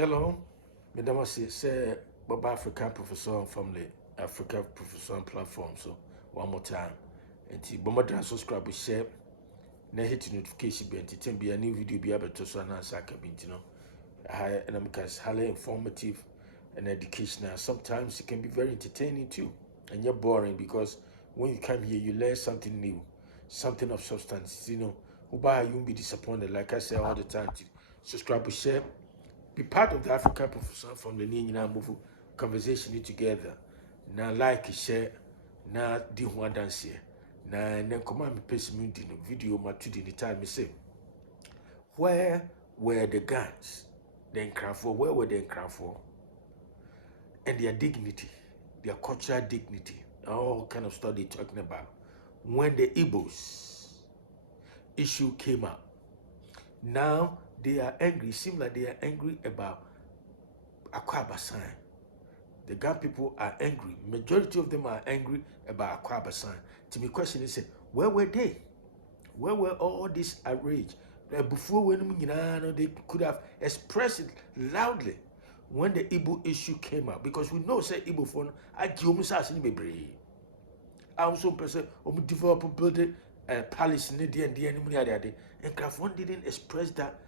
Hello, Madam say Bob Africa Professor and Family Africa Professor and Platform. So one more time. And the Bomadran subscribe share na hit notification be entertain be a new video be able to so announce akabintino. And I'm highly informative and educational. Sometimes it can be very entertaining too. And you're boring because when you come here you learn something new, something of substance. Who buy you won't be disappointed. Like I say all the time, to subscribe, share, be part of the African Professor from the Nina move conversation together. Now like share, now do one dance here. Now and then come on me paste me video my to the time me say. Where were the guns? The Nkranfuo, where were the Nkranfuo? And their dignity, their cultural dignity, all kind of stuff they're talking about. When the Igbos issue came up, now they are angry. It seems like they are angry about Akwaaba sign. The Ghana people are angry. Majority of them are angry about Akwaaba sign. To me, question is, where were they? Where were all this outrage? Before when they could have expressed it loudly when the Igbo issue came out, because we know say Igbo phone I also person develop building palace in the and Nkranfuo didn't express that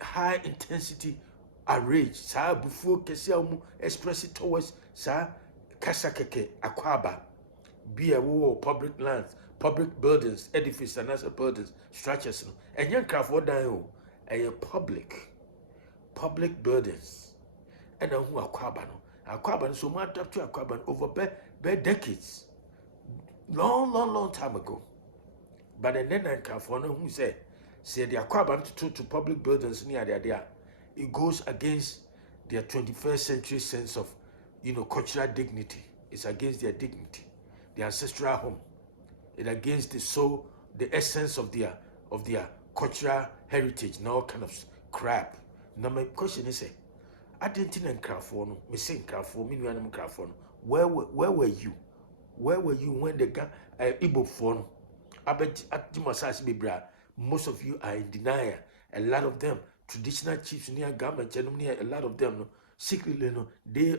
high intensity outrage. Sa before Kesia express it towards Sa Kasakeke Akwaaba. Be a war public lands, public buildings, edifices, and other buildings, structures. And young Nkranfuo down a public buildings. And then who Akwaaba no. Akwaaba so much up to Akwaaba over by decades. Long time ago. But then Nkranfuo no who say the Akwaaba to public buildings near there. It goes against their 21st century sense of cultural dignity. It's against their dignity. The ancestral home. It's against the soul, the essence of their cultural heritage and all kind of crap. Now my question is, I didn't think Nkranfuo no, me say Nkranfuo, me no Nkranfuo no. Where were you? Where were you when the Igbo phone? Most of you are in denial. A lot of them, traditional chiefs near government, a lot of them, secretly, they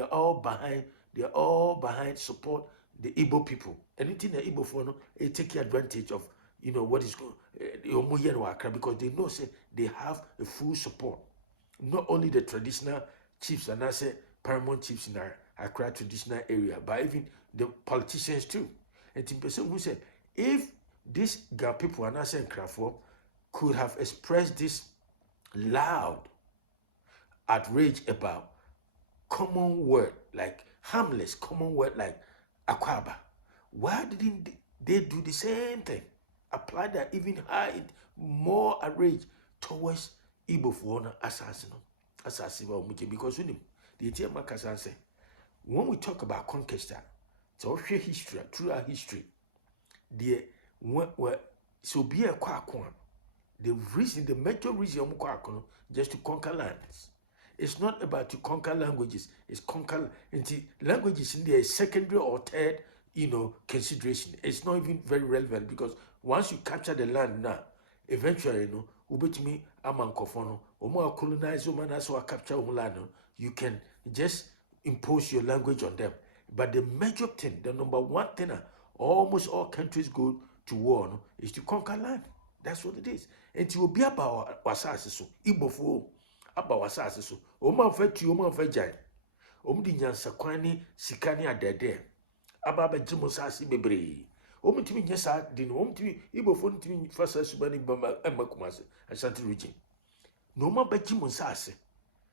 are all behind. They are all behind support the Igbo people. Anything the Igbo phone, they take advantage of. What is going because they know say they have a full support. Not only the traditional chiefs and I say paramount chiefs in our Accra traditional area, but even the politicians too. And in person who said, if these Ga people and I say Nkranfuo could have expressed this loud outrage about common word like harmless common word like Akwaaba, why didn't they do the same thing? Apply that even high, more outrage towards Igbo for assassin. Because the Makasa say, when we talk about conquest, so history, throughout history, the so be a kwakwan. The major reason just to conquer lands. It's not about to conquer languages. It's conquer languages in the secondary or third, consideration. It's not even very relevant because once you capture the land now, eventually, ubetimi amankofono, omo colonize oman so capture land, you can just impose your language on them. But the major thing, the number one thing, almost all countries go to war is to conquer land. That's what it is. And it will be about wasase so Igbo fo about wasase so. Oma fa tu oma fa jan. Di nyansa kwani sikani adede. Aba ba jimo sase bebre. Timi nyasa di no timi Igbo fo timi fasa subani bamba emakumase Ashanti region. No ma ba jimo sase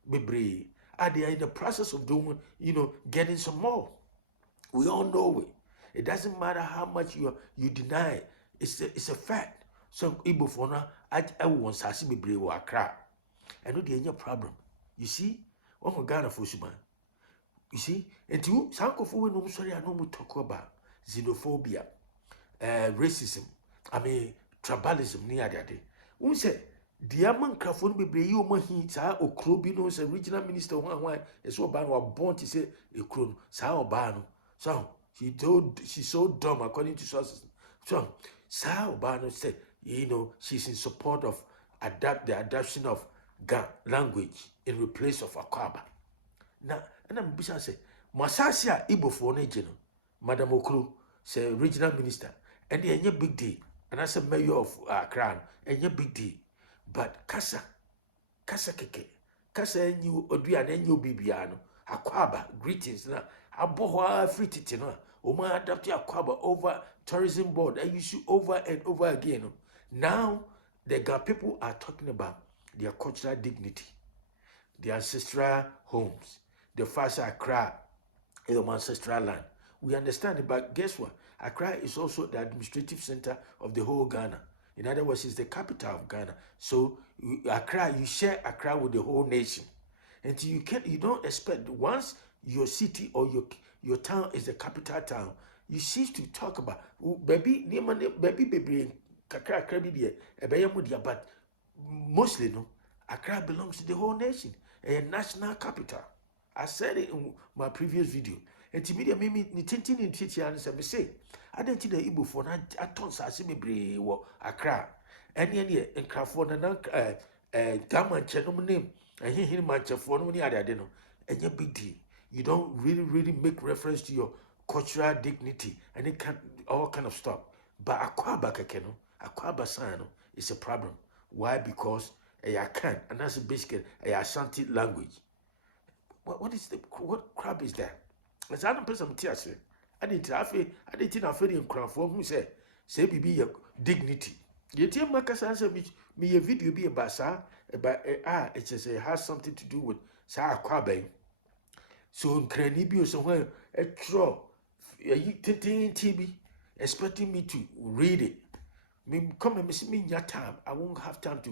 bebre. They are in the process of doing, getting some more. We all know it. It doesn't matter how much you deny. It's a fact. So Igbo for now, I want Sasi be brave or Accra. I know the any problem. You see, one Ghana for Suman. You see, and you Sanko for no sorry, I know we talk about xenophobia, racism, tribalism near that day. We say the among Nkranfuo be brave you he sa Okrobino is a regional minister one is what ban was born to say a crown, Sao Bano. So she's so dumb according to sources. So Sao Bano said, she's in support of the adoption of Ga language in replace of Akwaaba. Na and I'm bisa say Masasi a Igbo for no gye no, Madam Okro say regional minister and the any big deal. And as a mayor of Accra, any big deal. But kasa keke, kasa enyu odua na enyu bibia no, Akwaaba greetings na abohwa free titi no. Oma adapt Akwaaba over tourism board and you should over and over again. No. Now the Ga people are talking about their cultural dignity, the ancestral homes, the first Accra is the ancestral land. We understand it, but guess what? Accra is also the administrative center of the whole Ghana. In other words, it's the capital of Ghana. So Accra, you share Accra with the whole nation. And you don't expect once your city or your town is the capital town, you cease to talk about baby kakra but mostly no, Accra belongs to the whole nation, a national capital. I said it in my previous video. And to me, me tintin in titi and say, I didn't see the Igbo for I told Sassi me bre Accra. And any Nkranfuo na Gaman Chenom name, and he mancha for no other deno. And you big deal. You don't really make reference to your cultural dignity and it can all kind of stuff. But Akwaaba kekeno, Akwaaba sano is a problem. Why? Because I can, and that's basically a Ashanti language. What crap is that? As I don't pay some tears. I didn't have any Nkranfuo who say be your dignity. You tell Marcus answer me a video be about it has something to do with Sa Akwaaba. So Nkranibio somewhere a draw you TV expecting me to read it. Me come and miss me in your time. I won't have time to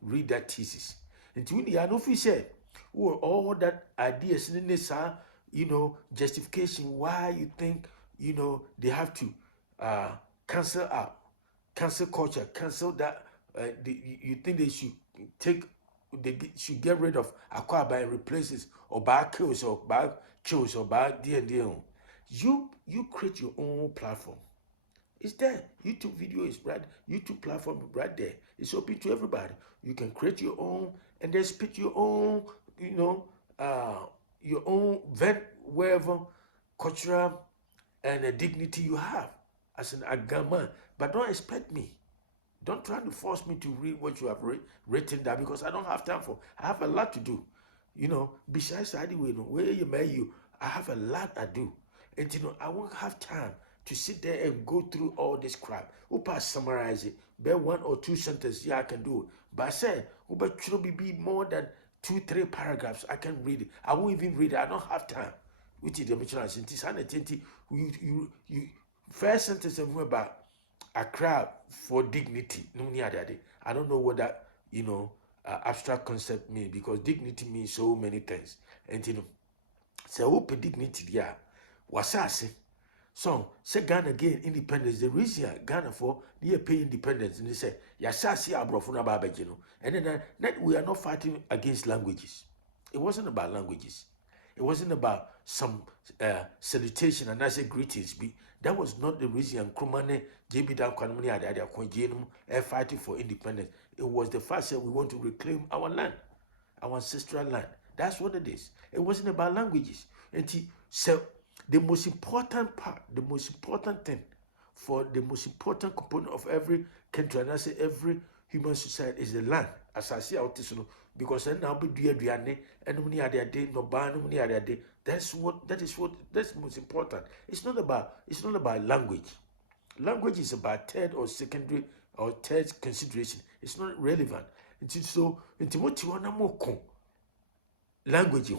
read that thesis. And to me, I know if you say, oh, all that ideas in this, justification why you think, they have to cancel out, cancel culture, cancel that. You think they should get rid of Akwaaba and replace it or bad kills or bad D&D. You create your own platform. It's there. YouTube video is right. YouTube platform right there. It's open to everybody. You can create your own and then spit your own, your own vent wherever cultural and dignity you have as an Agama. But don't expect me. Don't try to force me to read what you have written down because I don't have time for. I have a lot to do. Besides anyway, where you I have a lot I do. And I won't have time to sit there and go through all this crap. Upa summarize it. Bear 1 or 2 sentences, yeah, I can do it. But I said, Upa should be more than 2-3 paragraphs. I can read it. I won't even read it. I don't have time. Which is the mention. You first sentence about Accra for dignity. I don't know what that abstract concept means because dignity means so many things. And so open dignity, yeah. Wasasi. So, say Ghana gain independence. The reason Ghana for they pay independence, and they say, Yasasi Abrofuna Babajino. And then that we are not fighting against languages. It wasn't about languages. It wasn't about some salutation and I say greetings. That was not the reason. Krumane, JB Dan Kwanmuni Ada Kwanjenum fighting for independence. It was the fact that we want to reclaim our land, our ancestral land. That's what it is. It wasn't about languages. And so the most important part, the most important thing for the most important component of every country, and I say every human society, is the land. As I see out this, because then now be duane and many other day, no ban, no many other day. That's most important. It's not about language. Language is about third or secondary or third consideration. It's not relevant. So what you want more language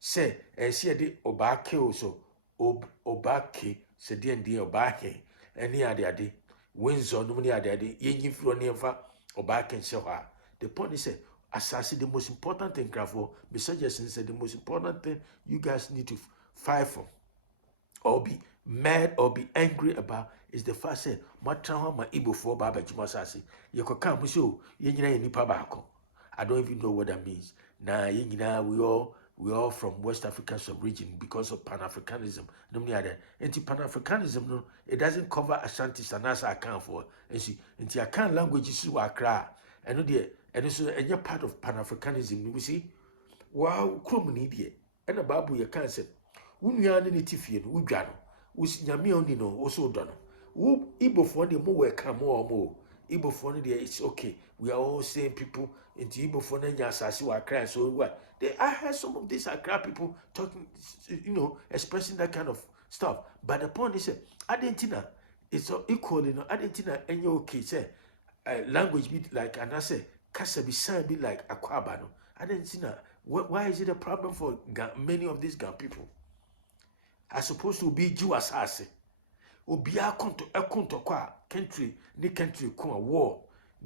say see de obake also obake se de ndi obake any ade wenzo no ni ade yenyi fro ne mfa obake nse ho a. The point is assassin the most important thing Nkranfuo be suggesting say the most important thing you guys need to fight for or be mad or be angry about is the fact say matran ma Igbo for baba juma assassin ye ko kan mo so ye nyina ye nipa baako. I don't even know what that means. Nah, we all from West African sub-region because of Pan-Africanism. Pan-Africanism, no, it doesn't cover Ashanti and as I can for. And see, I can't languages to Accra. And And so and you're part of Pan-Africanism. We see, wow, crummy dear. And a babu you can't say, Unyani Tifian, Ujano, was Yamioni no, also done. Who Igbo for the more come more. Igbo for the it's okay. We are all same people into Igbo for the Yasasi were crying. So what? I heard some of these Accra people talking, expressing that kind of stuff. But the point is, Argentina is equal, Argentina and your okay, say, language be like, and I say, Kasa be sign be like Akwaaba. No, Argentina. Why is it a problem for many of these Gan people? As supposed to be Jew assassin. Obi a konto kwa country kwa war.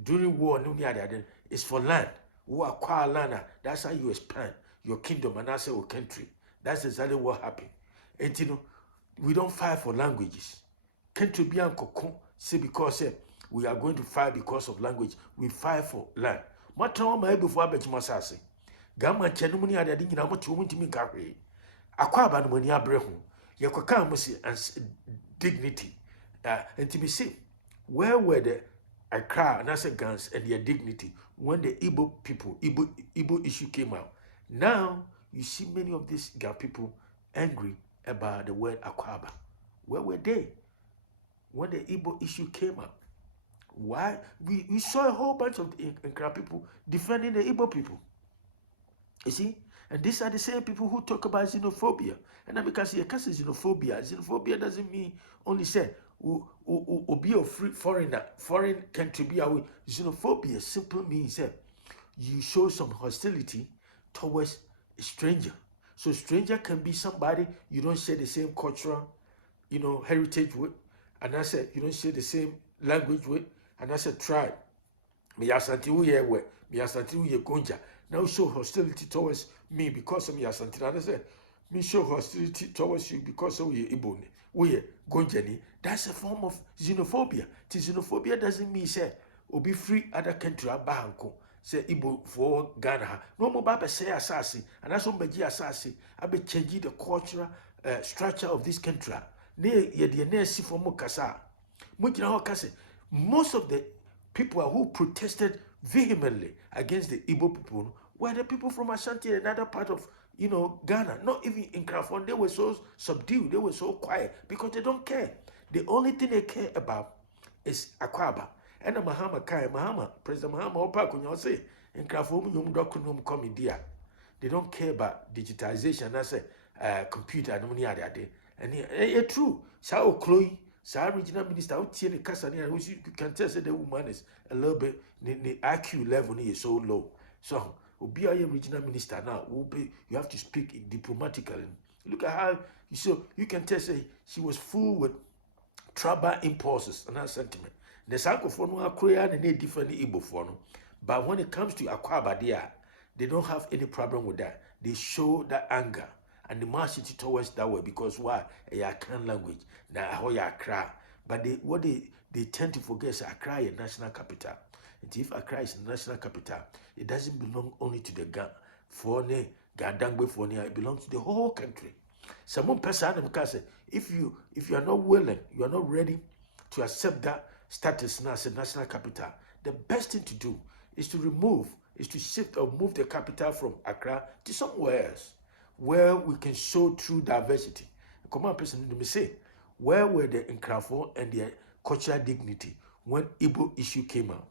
During war, no other is for land. Who acquire land. That's how you expand your kingdom and that's your country. That's exactly what happened. And we don't fight for languages. Country be uncle say because we are going to fight because of language. We fight for land. Matron my before Abet Masasi. Gamma Chenumuni ada ding na moto muntimi nka hwe. Akwaaba no mani abre ho. Yekoka amusi and dignity. And me say, where were the Accra and as guns and their dignity when the Igbo people, Igbo issue came out? Now you see many of these Ga people angry about the word Akwaaba. Where were they when the Igbo issue came out? Why? We saw a whole bunch of Accra people defending the Igbo people. You see? And these are the same people who talk about xenophobia. And because you can't say xenophobia. Xenophobia doesn't mean only say, be a free foreign country be away. Xenophobia simply means that you show some hostility towards a stranger. So stranger can be somebody you don't share the same cultural, heritage with. And I said, you don't share the same language with. And I said, tribe. Me asanti uye we. Me asanti uye gonja. Now show hostility towards me because of me asanti. And I said, me show hostility towards you because of your Igbo. Uye gonjani. That's a form of xenophobia. Xenophobia doesn't mean say, be free other country abahanko. Say Igbo for Ghana. No more baba say assassin. And that's what beji assassin. I be changing the cultural structure of this country. Ne ye de ne si for mo kasa. Most of the people who protested vehemently against the Igbo people were the people from Ashanti, another part of Ghana. Not even in Nkranfuo. They were so subdued, they were so quiet because they don't care. The only thing they care about is Akwaaba. And President Mahama Opa Kunyo say, Nkranfuo nyum dokunum komedia. They don't care about digitization. That's a computer and money are there. And it's true. Sao Chloe. Sa regional minister, you can tell that the woman is a little bit the IQ level is so low. So, be a regional minister now. You have to speak diplomatically. Look at how you can tell she was full with tribal impulses and that sentiment. The Sankophone are creating and they different Igbo for. But when it comes to Akwaaba, they don't have any problem with that. They show that anger and the massivity towards that way because why? A Akan language. Now Accra. But they tend to forget Accra is national capital. And if Accra is the national capital, it doesn't belong only to the Fone, Gadangbe Fone, it belongs to the whole country. Someone person say, if you are not willing, you are not ready to accept that status now as a national capital, the best thing to do is to shift or move the capital from Accra to somewhere else where we can show true diversity. A common person let me say, where were the Nkranfuo and their cultural dignity when Igbo issue came out?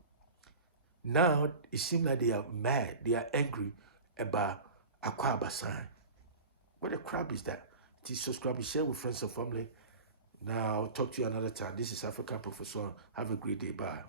Now it seems like they are mad, they are angry about Akwaaba sign. What a crap is that? Please subscribe and share with friends and family. Now I'll talk to you another time. This is African Professor. Have a great day. Bye.